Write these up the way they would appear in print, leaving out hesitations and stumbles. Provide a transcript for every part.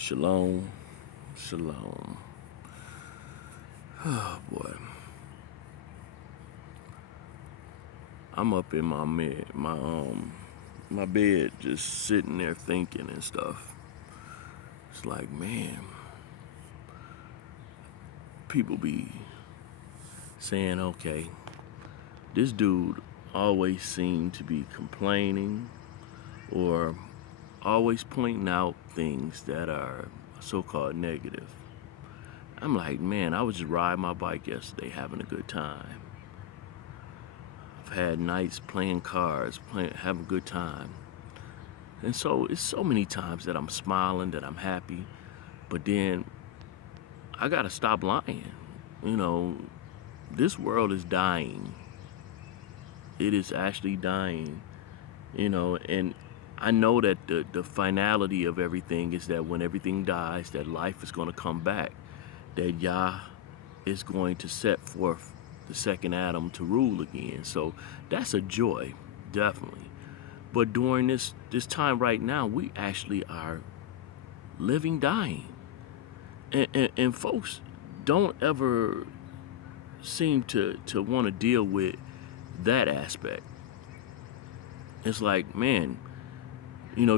Shalom, shalom. Oh boy, I'm up in my bed, just sitting there thinking and stuff. It's like, man, people be saying, okay, this dude always seemed to be complaining or always pointing out things that are so-called negative. I'm like, man, I was just riding my bike yesterday, having a good time. I've had nights playing cards, having a good time. And so it's so many times that I'm smiling, that I'm happy, but then I gotta stop lying. You know, this world is dying. It is actually dying, and I know that the finality of everything is that when everything dies, that life is gonna come back, that Yah is going to set forth the second Adam to rule again. So that's a joy, definitely. But during this time right now, we actually are living dying. And folks don't ever seem to want to deal with that aspect. It's like, man,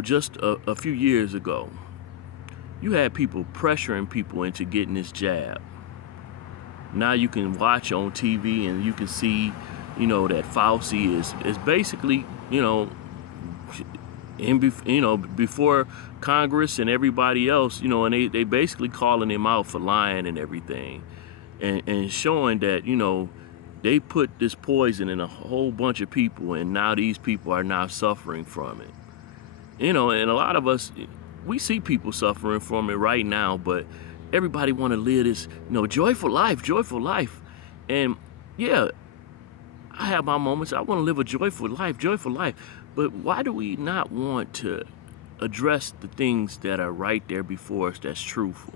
just a few years ago, you had people pressuring people into getting this jab. Now you can watch on TV and you can see, that Fauci is basically, before Congress and everybody else, and they basically calling him out for lying and everything, and showing that, they put this poison in a whole bunch of people, and now these people are now suffering from it. And a lot of us, we see people suffering from it right now, but everybody want to live this, joyful life. And yeah, I have my moments. I want to live a joyful life. But why do we not want to address the things that are right there before us that's truthful?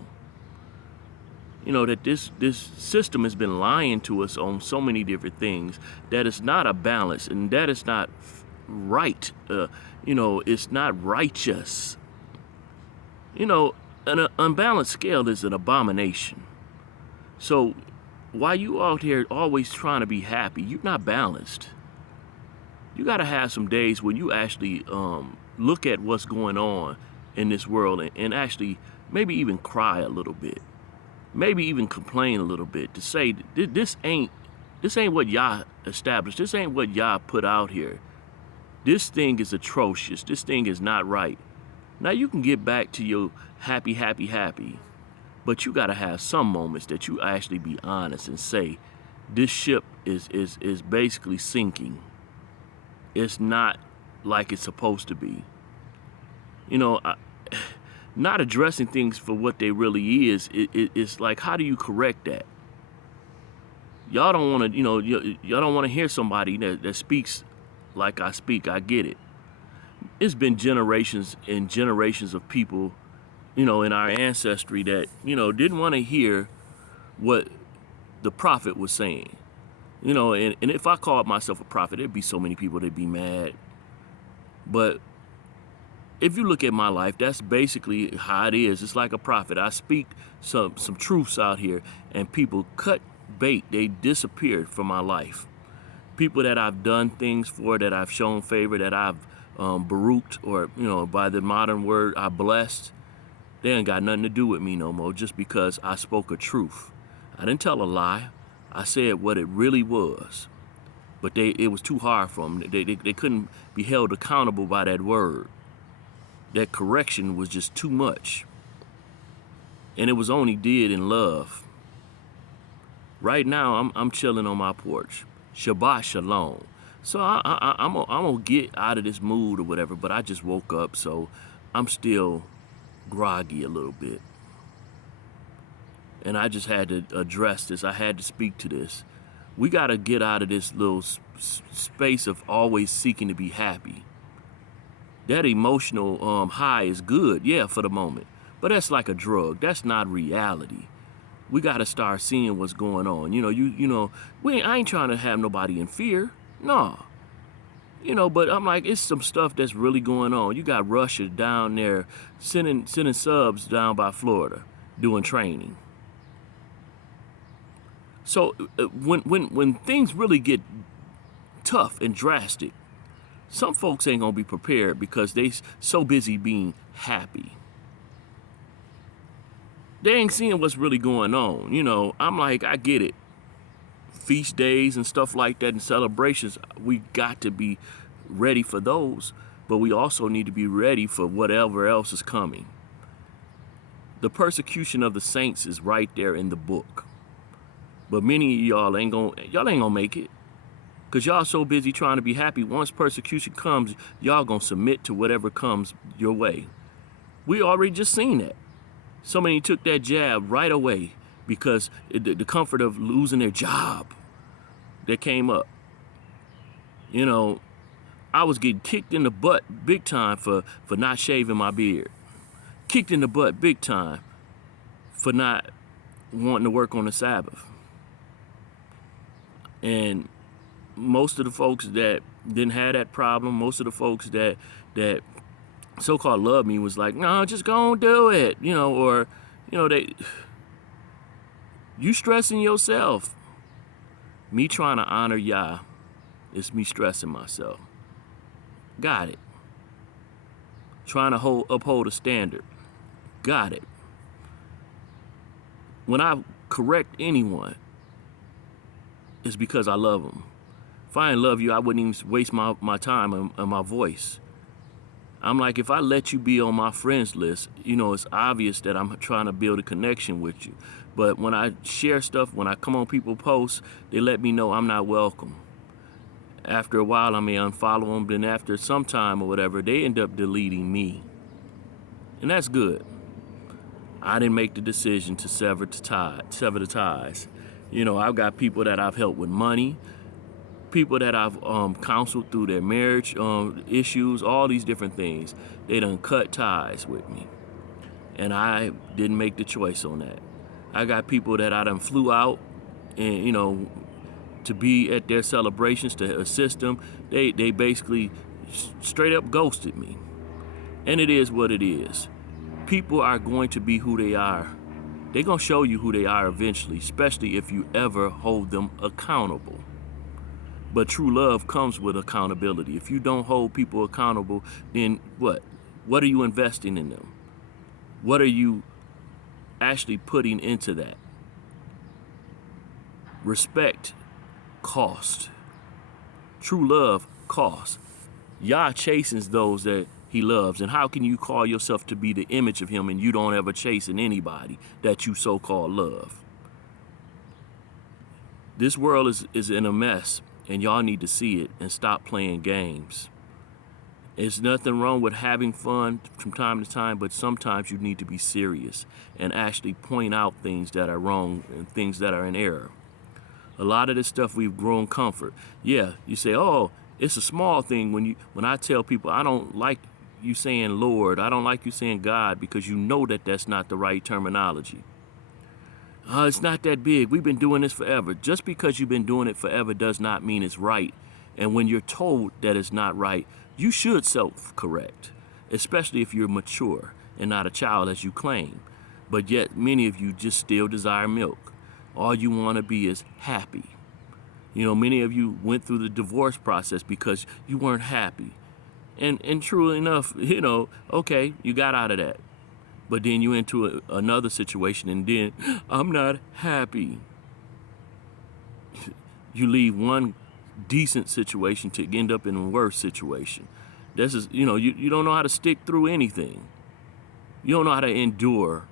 That this system has been lying to us on so many different things, that it's not a balance, and that it's not right. It's not righteous. An unbalanced scale is an abomination. So while you out here always trying to be happy, you're not balanced. You got to have some days when you actually look at what's going on in this world, and actually maybe even cry a little bit, maybe even complain a little bit, to say this ain't what Yah established. This ain't what Yah put out here. This thing is atrocious. This thing is not right. Now you can get back to your happy, but you got to have some moments that you actually be honest and say, this ship is basically sinking. It's not like it's supposed to be. Not addressing things for what they really is. It's like, how do you correct that? Y'all don't want to, y'all don't want to hear somebody that speaks like I speak. I get it. It's been generations and generations of people, in our ancestry that, didn't want to hear what the prophet was saying. And if I called myself a prophet, there'd be so many people that'd be mad. But if you look at my life, that's basically how it is. It's like a prophet. I speak some truths out here, and people cut bait. They disappeared from my life. People that I've done things for, that I've shown favor, that I've baruched, or, by the modern word, I blessed, they ain't got nothing to do with me no more, just because I spoke a truth. I didn't tell a lie. I said what it really was. But it was too hard for them. They couldn't be held accountable by that word. That correction was just too much. And it was only did in love. Right now, I'm chilling on my porch. Shabbat shalom. So I'm gonna get out of this mood or whatever, but I just woke up, so I'm still groggy a little bit. And I just had to address this. I had to speak to this. We got to get out of this little space of always seeking to be happy. That emotional high is good, yeah, for the moment. But that's like a drug. That's not reality. We got to start seeing what's going on. I ain't trying to have nobody in fear. No. But I'm like, it's some stuff that's really going on. You got Russia down there sending subs down by Florida doing training. So when things really get tough and drastic, some folks ain't gonna be prepared because they so busy being happy. They ain't seeing what's really going on. I'm like, I get it. Feast days and stuff like that and celebrations, we got to be ready for those, but we also need to be ready for whatever else is coming. The persecution of the saints is right there in the book, but many of y'all ain't gonna make it because y'all so busy trying to be happy. Once persecution comes, y'all gonna submit to whatever comes your way. We already just seen that. So many took that jab right away because the comfort of losing their job that came up. I was getting kicked in the butt big time for not shaving my beard. Kicked in the butt big time for not wanting to work on the Sabbath. And most of the folks that didn't have that problem, most of the folks that so-called love me was like, no, just go and do it. You stressing yourself. Me trying to honor Yah is me stressing myself. Got it. Trying to uphold a standard. Got it. When I correct anyone, it's because I love them. If I didn't love you, I wouldn't even waste my time and my voice. I'm like, if I let you be on my friends list, it's obvious that I'm trying to build a connection with you. But when I share stuff, when I come on people's posts, they let me know I'm not welcome. After a while, I may unfollow them. Then after some time or whatever, they end up deleting me. And that's good. I didn't make the decision to sever the ties. I've got people that I've helped with money, people that I've counseled through their marriage issues, all these different things. They done cut ties with me. And I didn't make the choice on that. I got people that I done flew out and, to be at their celebrations, to assist them. They basically straight up ghosted me. And it is what it is. People are going to be who they are. They're going to show you who they are eventually, especially if you ever hold them accountable. But true love comes with accountability. If you don't hold people accountable, then what? What are you investing in them? What are you actually putting into that? Respect cost. True love costs. Yah chastens those that he loves. And how can you call yourself to be the image of him and you don't ever chasten anybody that you so-called love? This world is in a mess, and y'all need to see it and stop playing games. There's nothing wrong with having fun from time to time, but sometimes you need to be serious and actually point out things that are wrong and things that are in error. A lot of this stuff we've grown comfort. Yeah, you say, oh, it's a small thing when I tell people I don't like you saying Lord, I don't like you saying God, because you know that that's not the right terminology. It's not that big. We've been doing this forever. Just because you've been doing it forever does not mean it's right. And when you're told that it's not right, you should self-correct, especially if you're mature and not a child as you claim. But yet many of you just still desire milk. All you want to be is happy. Many of you went through the divorce process because you weren't happy. And truly enough, okay, you got out of that. But then you into another situation and then, I'm not happy. You leave one decent situation to end up in a worse situation. This is, you don't know how to stick through anything. You don't know how to endure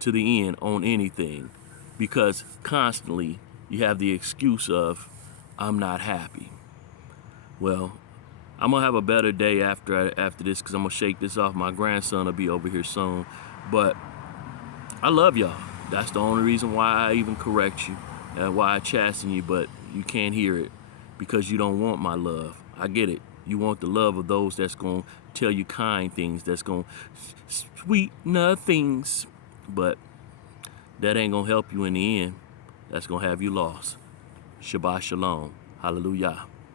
to the end on anything because constantly you have the excuse of, I'm not happy. Well, I'm going to have a better day after this because I'm going to shake this off. My grandson will be over here soon. But I love y'all. That's the only reason why I even correct you and why I chasten you, but you can't hear it because you don't want my love. I get it. You want the love of those that's going to tell you kind things, that's going to sweeten things. But that ain't going to help you in the end. That's going to have you lost. Shabbat shalom. Hallelujah.